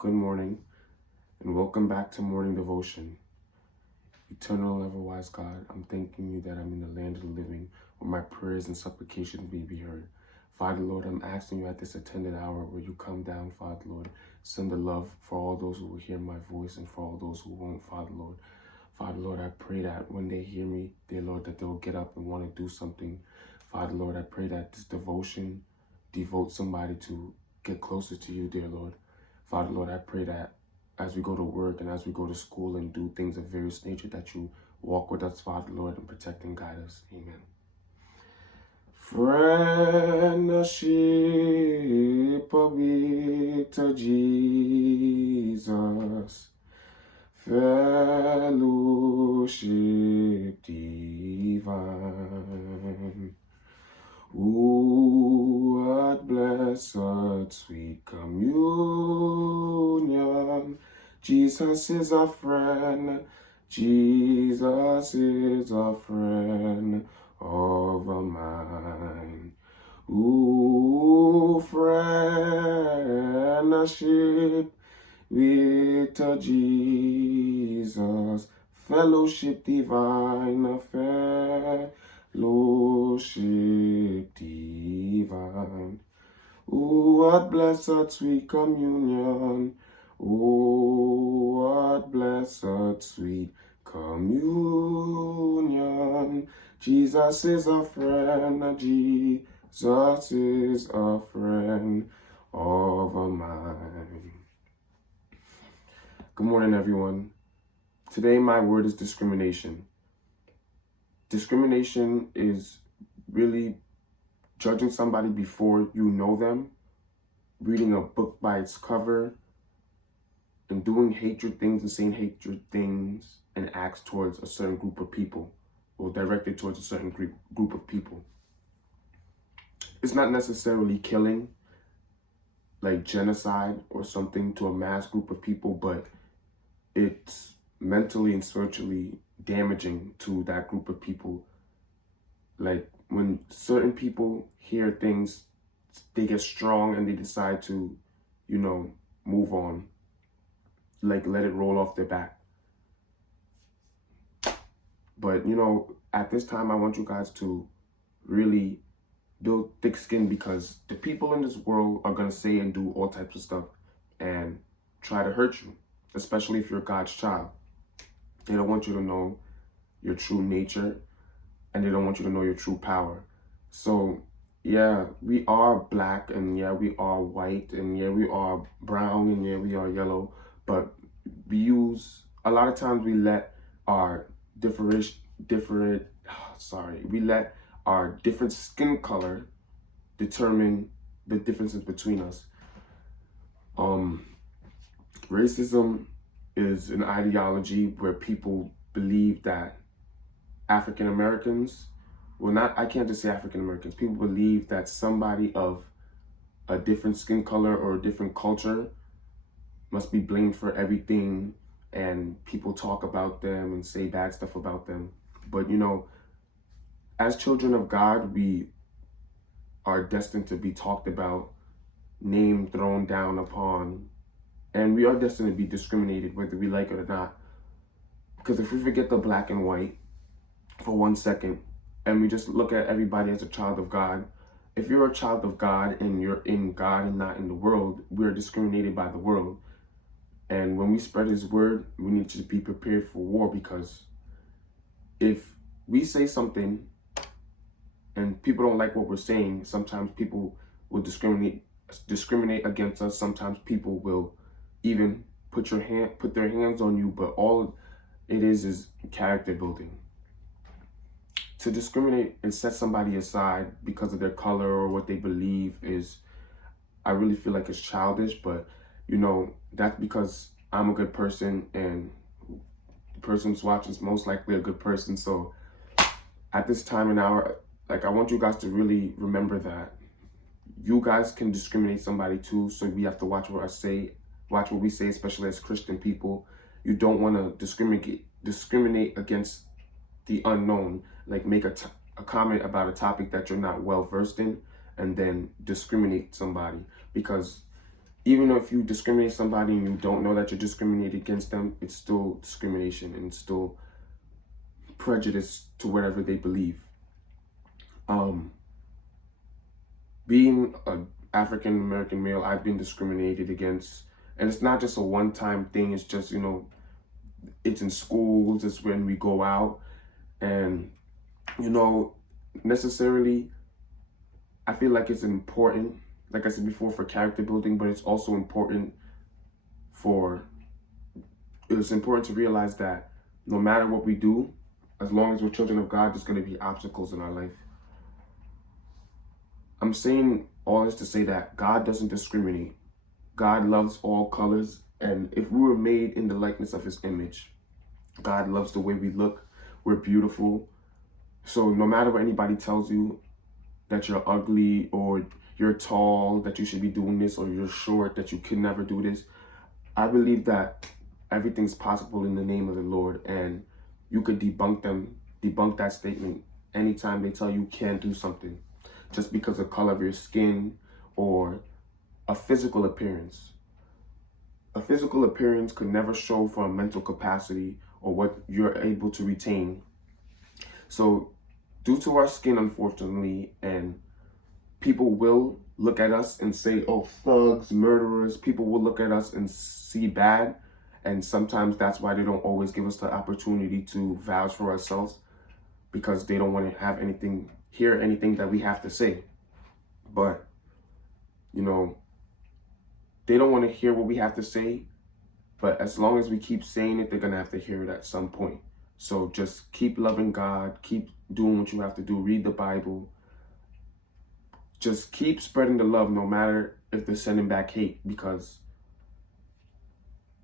good morning, and welcome back to Morning Devotion. Eternal, ever-wise God, I'm thanking you that I'm in the land of the living, where my prayers and supplications may be heard. Father, Lord, I'm asking you at this attended hour where you come down, Father, Lord, send the love for all those who will hear my voice and for all those who won't, Father, Lord. Father, Lord, I pray that when they hear me, dear Lord, that they'll get up and want to do something. Father, Lord, I pray that this devotion devotes somebody to get closer to you, dear Lord. Father, Lord, I pray that as we go to work and as we go to school and do things of various nature, that you walk with us, Father, Lord, and protect and guide us. Amen. Friendship with Jesus, fellowship divine. Ooh, what blessed sweet communion. Jesus is a friend. Jesus is a friend of mine. Ooh, friendship with Jesus, fellowship divine, fellowship divine. Oh, what blessed sweet communion. Oh, what blessed sweet communion. Jesus is a friend. Jesus is a friend of mine. Good morning, everyone. Today, my word is discrimination. Discrimination is really judging somebody before you know them, reading a book by its cover, and doing hatred things and saying hatred things and acts towards a certain group of people, or directed towards a certain group of people. It's not necessarily killing, like genocide or something, to a mass group of people, but it's mentally and spiritually damaging to that group of people. Like when certain people hear things, they get strong and they decide to, move on, like let it roll off their back. But, at this time, I want you guys to really build thick skin, because the people in this world are going to say and do all types of stuff and try to hurt you, especially if you're God's child. They don't want you to know your true nature, and they don't want you to know your true power. So, yeah, we are black, and yeah, we are white, and yeah, we are brown, and yeah, we are yellow. But we let our let our different skin color determine the differences between us. Racism is an ideology where people believe that African Americans, I can't just say African Americans, people believe that somebody of a different skin color or a different culture must be blamed for everything, and people talk about them and say bad stuff about them. But as children of God, we are destined to be talked about, named, thrown down upon, and we are destined to be discriminated, whether we like it or not. Because if we forget the black and white for 1 second, and we just look at everybody as a child of God, if you're a child of God and you're in God and not in the world, we're discriminated by the world. And when we spread his word, we need to be prepared for war, because if we say something and people don't like what we're saying, sometimes people will discriminate against us. Sometimes people will even put their hands on you, but all it is character building. To discriminate and set somebody aside because of their color or what they believe I really feel like it's childish, but that's because I'm a good person, and the person who's watching is most likely a good person. So at this time and hour, I want you guys to really remember that you guys can discriminate somebody too. So we have to watch what we say, especially as Christian people. You don't want to discriminate against the unknown, like make a comment about a topic that you're not well versed in, and then discriminate somebody. Because even if you discriminate somebody and you don't know that you're discriminating against them, it's still discrimination and it's still prejudice to whatever they believe. Being an African American male, I've been discriminated against, and it's not just a one-time thing. It's just, you know, it's in schools, it's when we go out, and, you know, necessarily, I feel like it's important, like I said before, for character building, but it's also important to realize that no matter what we do, as long as we're children of God, there's going to be obstacles in our life. I'm saying all this to say that God doesn't discriminate. God loves all colors, and if we were made in the likeness of his image, God loves the way we look. We're beautiful. So no matter what anybody tells you, that you're ugly or you're tall, that you should be doing this, or you're short, that you can never do this, I believe that everything's possible in the name of the Lord, and you could debunk that statement anytime they tell you can't do something just because of the color of your skin or a physical appearance. A physical appearance could never show for a mental capacity or what you're able to retain. So due to our skin, unfortunately, and people will look at us and say, oh, thugs, murderers, people will look at us and see bad. And sometimes that's why they don't always give us the opportunity to vouch for ourselves, because they don't want to hear anything that we have to say. But, you know, they don't want to hear what we have to say, but as long as we keep saying it, they're going to have to hear it at some point. So just keep loving God, keep doing what you have to do, read the Bible. Just keep spreading the love no matter if they're sending back hate, because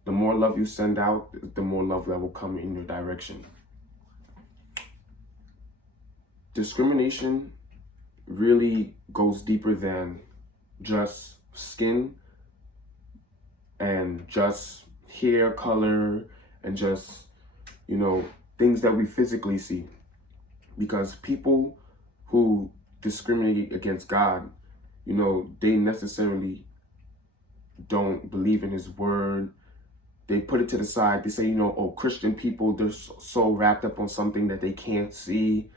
the more love you send out, the more love that will come in your direction. Discrimination really goes deeper than just skin and just hair color and just, you know, things that we physically see. Because people who discriminate against God, you know, they necessarily don't believe in his word. They put it to the side. They say, you know, oh, Christian people, they're so wrapped up on something that they can't see.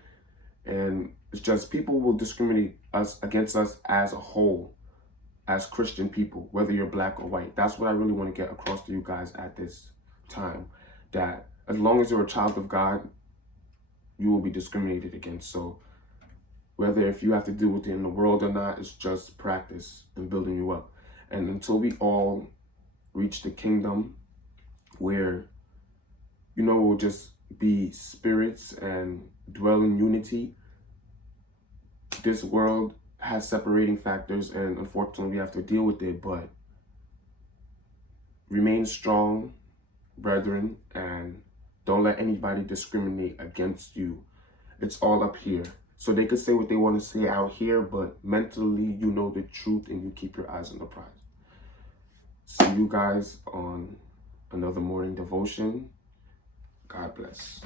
And it's just people will discriminate against us as a whole, as Christian people, whether you're black or white. That's what I really want to get across to you guys at this time, that as long as you're a child of God, you will be discriminated against. So whether if you have to deal with it in the world or not, it's just practice and building you up. And until we all reach the kingdom where, you know, we'll just be spirits and dwell in unity, this world has separating factors, and unfortunately we have to deal with it. But remain strong, brethren, and don't let anybody discriminate against you. It's all up here. So they could say what they want to say out here, but mentally you know the truth and you keep your eyes on the prize. See you guys on another morning devotion. God bless.